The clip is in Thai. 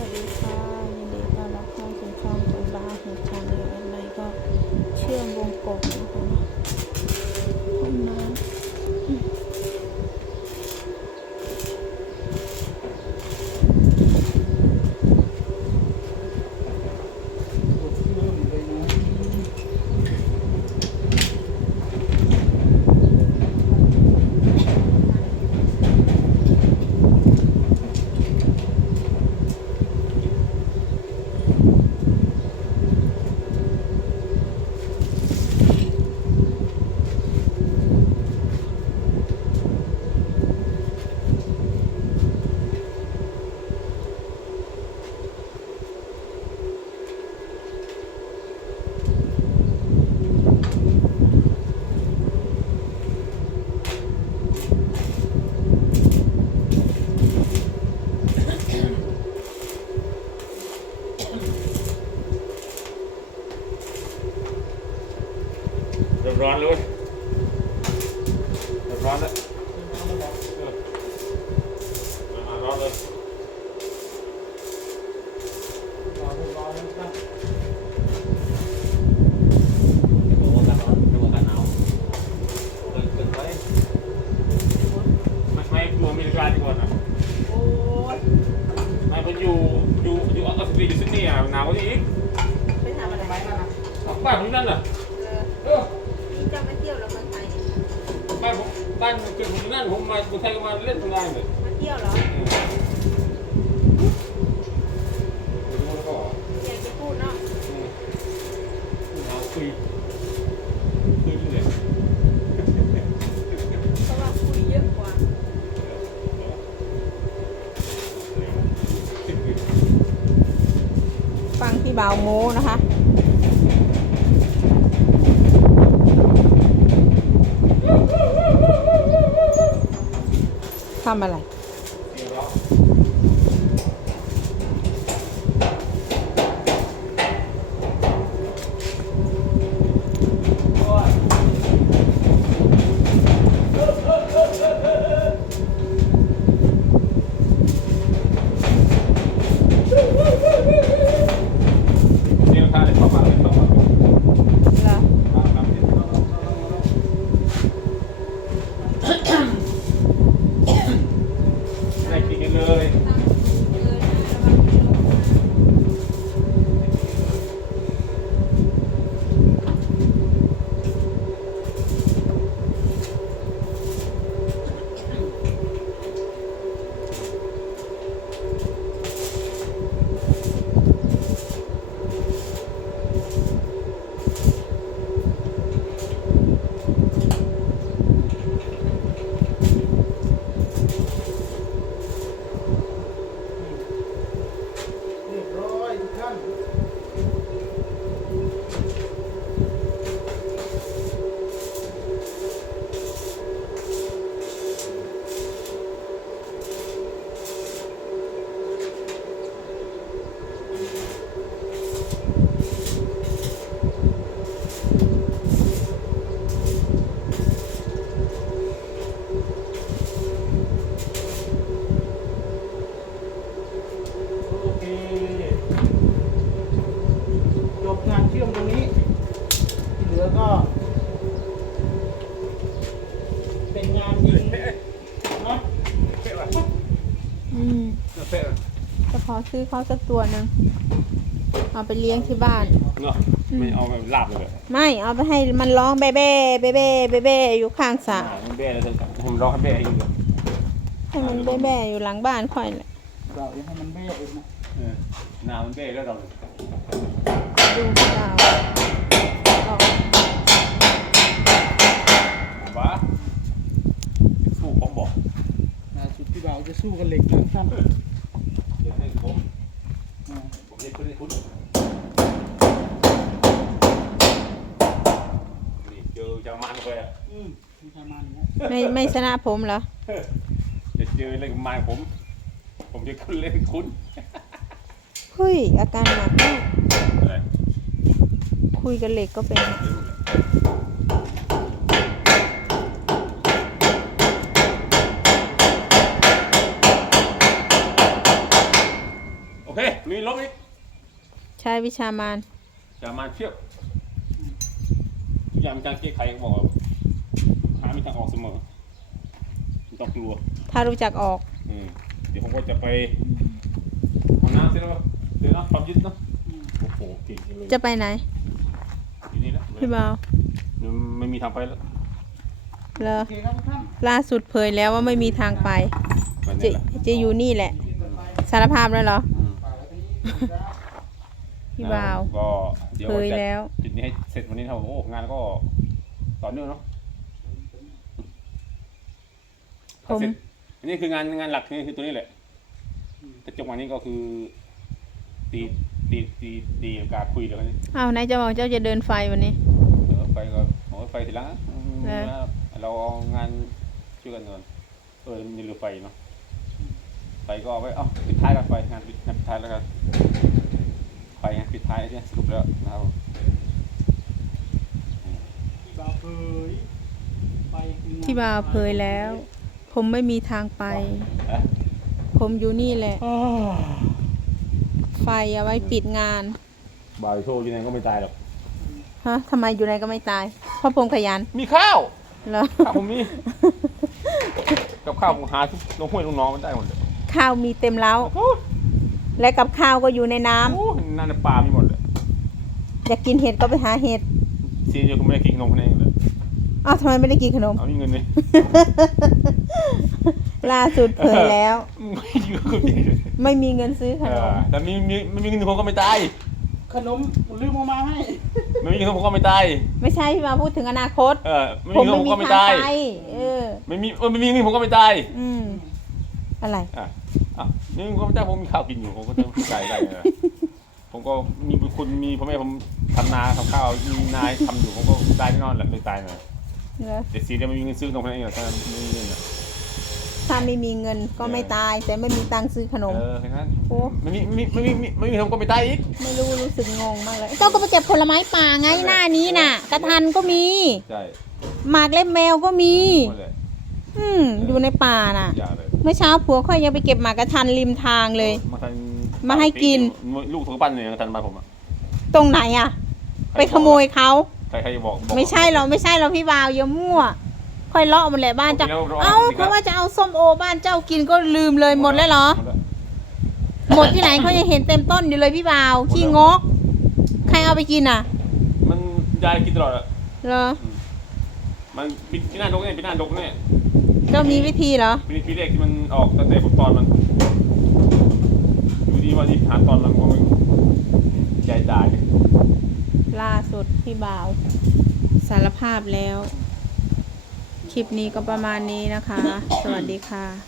วัสดีค่ะยินดีต้อนรับเข้าสู่ช่องตุลาเหตุชาแนลอะไรก็เชื่อมวงกลมะคะห้องน้ำ เริ่มร้อนเลยเริ่มร้อนแล้วเออมาร้อนเลยดูกันร้อนดูกันหนาวเกินเกินไปไม่ไม่กลัวอเมริกาดีกว่านะไม่เพราะอยู่อยู่อยู่ออสเตรเลียอยู่ซิดนีย์อะหนาวกว่านี้อีกไปทำอะไรมาล่ะบ้านผมอยู่นั่นน่ะเออ เออนี่เจ้าไปเที่ยวแล้วเมืองไทยเนี่ยบ้านผมบ้านเกิดผมอยู่นั่นผมมาคนไทยก็มาเล่นทำงานเลยมาเที่ยวเหรออยากจะพูดเนาะเอาคุยคุยเลยเพราะว่าคุยเยอะกว่าฟังพี่บ่าวโม้นะคะ ทำอะไร เดี๋ยวทานเลยเข้ามาเลยเข้ามา เหรอ ได้กินกันเลย เออนะระวังกินลมนะ เรียบร้อยทุกท่าน โอเค จบงานเชื่อมตรงนี้ ที่เหลือก็ เป็นงานยิงเนาะ อืม เป๊ะ จะข อซื้อเขาสักตัวหนึ่งเอาไปเลี้ยงที่บ้าน เนาะไม่เอาแบบลาบเลยไม่เอาไปให้มันร้องเบ้เบ้เบ้เบ้เบ้เบ้อยู่ข้างสระมันเบ้แล้วผมร้องให้เบ้อีกเลยให้มันเบ้เบ้อยู่หลังบ้านค่อยแหละเราอย่าให้มันเบ้อีกนะหน้ามันเบ้แล้วเราดูพี่ดาวออกบ้าสู้ผมบอก ล่าสุดพี่บ่าวจะสู้กับเหล็กนะท่าน เดี๋ยวให้ผม อ่า ผมเรียกคุณให้คุณ นี่เจอจะมันไปอะอืมมีประมาณนี้ไม่ไม่ชนะผมเหรอ จะเจอเล่นกับไม้ผม ผมจะคุณเล่นคุณเฮ้ย อาการหนักมากอะไรคุยกับเหล็กก็เป็นโเคมีลบอีกใช้วิชามานจะมาเทียบทุก อย่างมีการแก้ไขก็บอกว่าหามีทางออกเสมอไม่ต้องกลัวถ้ารู้จักออก อืมเดี๋ยวผมก็จะไปห้องน้ำเสร็จแล้วเดี๋ยวนะความยึดเนาะโอ้โหเก่งจังเลยจะไปไหนอยู่นี่แหละพี่บ่าวไม่มีทางไปแล้วเหรอโอเคครับทุกท่านล่าสุดเผยแล้วว่าไม่มีทางไป ไปจะนี่แหละจะอยู่นี่แหละ สารภาพแล้วเหรอ อืม พี่บ่าว ก็เดี๋ยวเผยจะแล้ว จุดนี้ให้เสร็จวันนี้ครับโอ้งานก็ต่อเนื่องเนาะผม เสร็จอันนี้คืองานงานหลักนี่คือตัวนี้แหละ แต่จังหวะนี้ก็คือ ตีตีตีตีกับการคุยเดี๋ยวนี้อ้าวนายจะบอกเจ้าจะเดินไฟวันนี้เออไปก็โอ้ยไปทีหลังนะอืมเออเราเอางานช่วยกันก่อนเออมีเรือไฟเนาะไฟก็เอาไว้เอ้าปิดท้ายกันไฟงานปิดงานปิดท้ายแล้วกัน ไฟงานปิดท้ายเนี่ยสรุปแล้วนะครับพี่บ่าวเผยไปคืองนพี่บ่าวเผยแล้ว ผมไม่มีทางไปเอ๊ะผมอยู่นี่แหละ ไฟเอาไว้ปิดงาน บ่าวโชว์ยังไงก็ไม่ตายหรอก ฮะทำไมอยู่ไหนก็ไม่ตาย เพราะผมขยันมีข้าวเหรอ ข้าวผมมี กับข้าวผมหาทุกลงห้วยลงหน้องมันได้หมดเลยข้าวมีเต็มเล้า โอ้ย และกับข้าวก็อยู่ในน้ำโอ้ยนั่นนะปลามีหมดเลยอยากกินเห็ดก็ไปหาเห็ดซีนเดียวก็ไม่ได้กินขนมคนเองเลยอ้าวทำไมไม่ได้กินขนม เอามีเงินเลยล่าสุดเผยแล้ว ไม่อยู่คนเดียวเลยไม่มีเงินซื้อขเอนมอแต่มีมีไม่มีเงินผมก็ไม่ตายขนมลืมเอามาให้ ไม่มีเงินผมก็ไม่ตายไม่ใช่พี่มาพูดถึงอนาคต เออไม่ผมีมเงินไม่ผมมีก็ไม่ทางตายไปเออ ไม่มีเออไม่มีเงินผมก็ไม่ตายอืมอะไร อะ อะนี่ผมก็ไม่ตายผมมีข้าวกินอยู่ผมก็จะจ่ายได้เออผมก็มีบุญคุณมีพ่อแม่ผมทำนาทำข้าวมีนายทำอยู่ผมก็ได้แน่นอนแหละไม่ตายนะเหรอแต่ซีนเดียวไม่มีเงินซื้อนมคนเองหรอกถ้าไม่มีเงินอะถ้าไม่มีเงินก็ไม่ตาย แต่ไม่มีตังค์ซื้อขนม เออแค่นั้นโอ้ ไม่มีไม่มีไม่มีไม่มีผมก็ไม่ตายอีกไม่รู้รู้สึกงงมากเลยเจ้าก็ไปเก็บผลไม้ป่าไงหน้านี้น่ะ กระทันก็มีใช่หมากเล็บแมวก็มีหมดเลยอืมอยู่ในป่าน่ะอย่าเลย เมื่อเช้าผัวค่อยยังไปเก็บหมากกระทันริมทางเลย มาทันมาให้กิน ลูกโทรปั้นเนี่ยทันบ้านผมอะตรงไหนอะ ไปขโมยเขา ใครใครจะบอกบอก ไม่ใช่หรอกไม่ใช่หรอกพี่บ่าวอย่ามั่ว ค่อยเลาะมันแหละบ้านเจ้าเดี๋ยวรอเอ้าสิครับเขาว่าจะเอาส้มโอบ้านเจ้ากินก็ลืมเลยหมดแล้วเหรอหมดแล้ว หมดที่ไหนเขายังเห็นเต็มต้นอยู่เลยพี่บ่าวขี้งก ใครเอาไปกินอะมันยายกินตลอดอะเหรอมันปีปีหน้าดกเนี่ยปีหน้าดกเนี่ย เจ้ามีวิธีเหรอปีนี้ปีแรกที่มันออกตั้งแต่ผมตอนมันอยู่ดีว่าดีหาตอนมันก็ไม่ยายตายล่าสุดพี่บ่าว สารภาพแล้ว คลิปนี้ก็ประมาณนี้นะคะ สวัสดีค่ะ